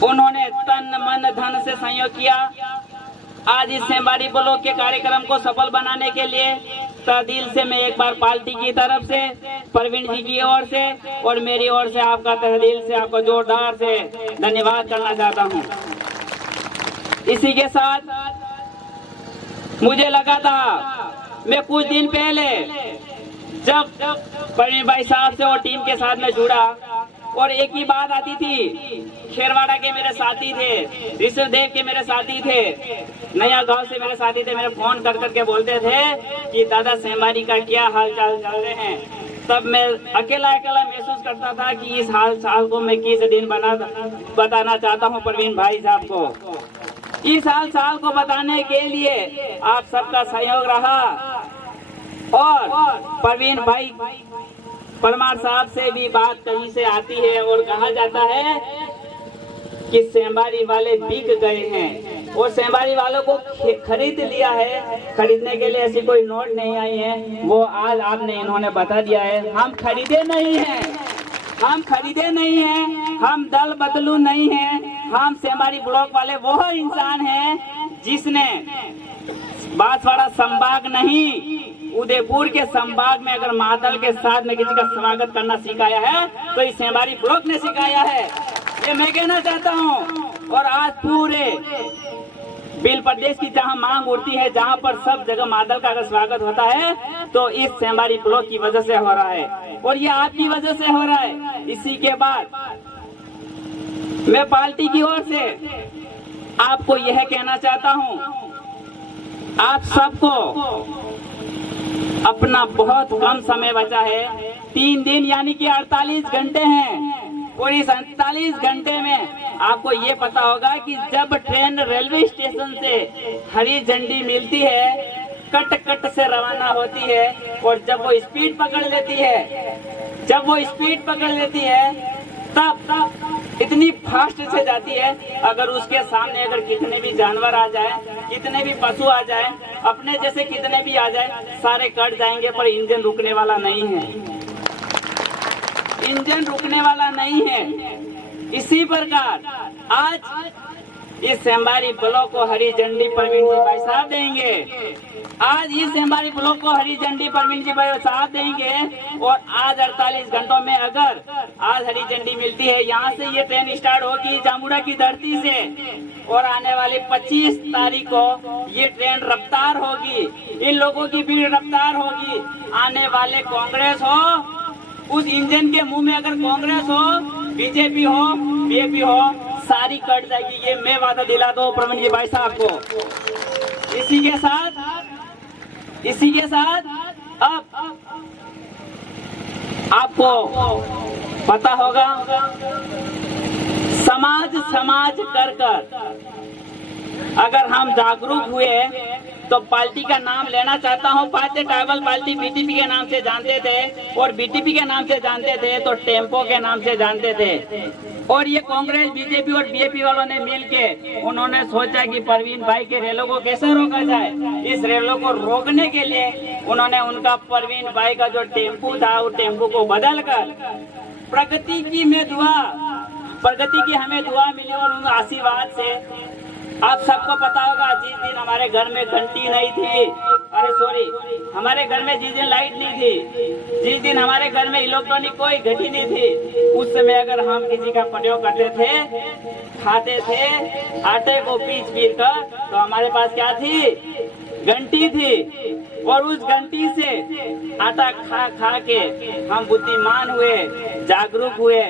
उन्होंने तन मन धन से सहयोग किया। आज इस सेमबारी ब्लॉक के कार्यक्रम को सफल बनाने के लिए तहदिल से मैं एक बार पार्टी की तरफ से, प्रवीण जी की ओर से और मेरी ओर से आपका तहदिल से आपको जोरदार से धन्यवाद करना चाहता हूं। इसी के साथ मुझे लगा था, मैं कुछ दिन पहले जब प्रवीण भाई साहब से और टीम के साथ में जुड़ा और एक ही बात आती थी, खेरवाड़ा के मेरे साथी थे, ऋषभदेव के मेरे साथी थे, नया गांव से मेरे साथी थे, मेरे फोन कर करके बोलते थे कि दादा सेमबारी का क्या हाल चाल चल रहे हैं। तब मैं अकेला अकेला महसूस करता था कि इस हाल चाल को मैं किस दिन बताना चाहता हूं प्रवीण भाई साहब को। इस हाल चाल को बताने के लिए आप सबका सहयोग रहा और प्रवीण भाई परमार साहब से भी बात कहीं से आती है और कहा जाता है कि सेमबारी वाले बिक गए हैं और सेमबारी वालों को खरीद लिया है। खरीदने के लिए ऐसी कोई नोट नहीं आई है, वो आज आपने इन्होंने बता दिया है। हम खरीदे नहीं हैं, हम खरीदे नहीं हैं, हम दल बदलू नहीं हैं। हम सेमबारी ब्लॉक वाले वो इंसान हैं जिसने बांसवाड़ा संभाग नहीं, उदयपुर के संभाग में अगर मादल के साथ में किसी का स्वागत करना सिखाया है तो इस सेमबारी ब्लॉक ने सिखाया है, ये मैं कहना चाहता हूं। और आज पूरे बिल प्रदेश की जहां मांग उठती है, जहां पर सब जगह मादल का अगर स्वागत होता है तो इस सेमबारी ब्लॉक की वजह से हो रहा है और ये आपकी वजह से हो रहा है। इसी के बाद मैं पार्टी की ओर से आपको यह कहना चाहता हूं, आप सबको अपना बहुत कम समय बचा है, 3 दिन यानी कि 48 घंटे हैं और इस 48 घंटे में आपको ये पता होगा कि जब ट्रेन रेलवे स्टेशन से हरी झंडी मिलती है, कट कट से रवाना होती है और जब वो स्पीड पकड़ लेती है, तब इतनी फास्ट से जाती है, अगर उसके सामने अगर कितने भी जानवर आ जाए, कितने भी पशु आ जाए, अपने जैसे कितने भी आ जाए, सारे कट जाएंगे पर इंजन रुकने वाला नहीं है, इंजन रुकने वाला नहीं है। इसी प्रकार आज इस सेमबारी ब्लॉक को हरी झंडी प्रवीण जी भाई साहब देंगे। आज इस सेमबारी ब्लॉक को हरी झंडी प्रवीण जी भाई साहब देंगे और आज 48 घंटों में अगर आज हरी झंडी मिलती है, यहाँ से ये ट्रेन स्टार्ट होगी जामुड़ा की धरती से और आने वाली 25 तारीख को ये ट्रेन रफ्तार होगी, इन लोगों की भी रफ्तार होगी। आने वाले कांग्रेस हो, उस इंजन के मुंह में अगर कांग्रेस हो, बीजेपी हो, बीएपी हो, सारी कट जाएगी, ये मैं वादा दिला दो प्रवीण जी भाई साहब को। इसी के साथ अब आपको पता होगा, समाज कर अगर हम जागरूक हुए तो पार्टी का नाम लेना चाहता हूं। भारतीय ट्राइबल पार्टी बीटीपी के नाम से जानते थे और बीटीपी के नाम से जानते थे तो टेम्पो के नाम से जानते थे। और ये कांग्रेस, बीजेपी और बीएपी वालों ने मिलके उन्होंने सोचा कि प्रवीण भाई के रैलों को कैसे रोका जाए। इस रैलों को रोकने के लिए उन्होंने उनका प्रवीण भाई का जो टेम्पो था, वो टेम्पो को बदल कर प्रगति की हमें दुआ मिली और उन आशीर्वाद से आप सबको पता होगा, जिस दिन हमारे घर में घंटी नहीं थी, हमारे घर में जिस दिन लाइट नहीं थी, जिस दिन हमारे घर में इलेक्ट्रॉनिक कोई घटी नहीं थी, उस समय अगर हम किसी का प्रयोग करते थे, खाते थे आटे को पीस कर, तो हमारे पास क्या थी? घंटी थी। और उस घंटी से आटा खा के हम बुद्धिमान हुए, जागरूक हुए।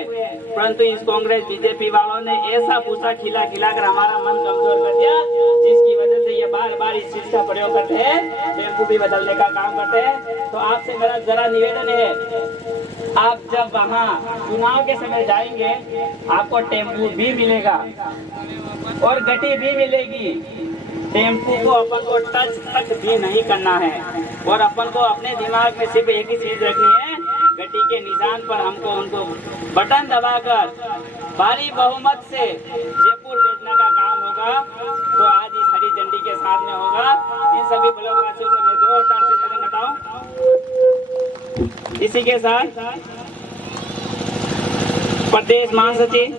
परंतु इस कांग्रेस बीजेपी वालों ने ऐसा भूसा खिला कर हमारा मन कमजोर कर दिया, जिसकी वजह से ये बार इस चीज का प्रयोग करते हैं, टेम्पो भी बदलने का काम करते हैं। तो आपसे मेरा जरा निवेदन है, आप जब वहाँ चुनाव के समय जाएंगे, आपको टेम्पो भी मिलेगा और घटी भी मिलेगी। टेम्पो को अपन को टच तक भी नहीं करना है और अपन को अपने दिमाग में सिर्फ एक ही चीज रखनी है, घटी के निशान पर हमको उनको बटन दबाकर भारी बहुमत से जयपुर भेजने का काम होगा। तो आज इस हरी झंडी के साथ में होगा। इन सभी ब्लॉक वासियों से मैं जोरदार से निवेदन करता हूँ। इसी के साथ प्रदेश महासचिव